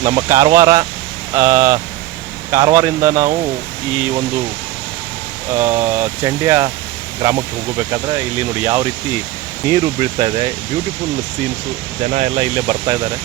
ನಮ್ಮ ಕಾರವಾರ ಕಾರವಾರಿಂದ ನಾವು ಈ ಒಂದು ಚಂಡ್ಯ ಗ್ರಾಮಕ್ಕೆ ಹೋಗಬೇಕಾದ್ರೆ ಇಲ್ಲಿ ನೋಡಿ ಯಾವ ರೀತಿ ನೀರು ಬೀಳ್ತಾ ಇದೆ. ಬ್ಯೂಟಿಫುಲ್ ಸೀನ್ಸು ಜನ ಎಲ್ಲ ಇಲ್ಲೇ ಬರ್ತಾ ಇದ್ದಾರೆ.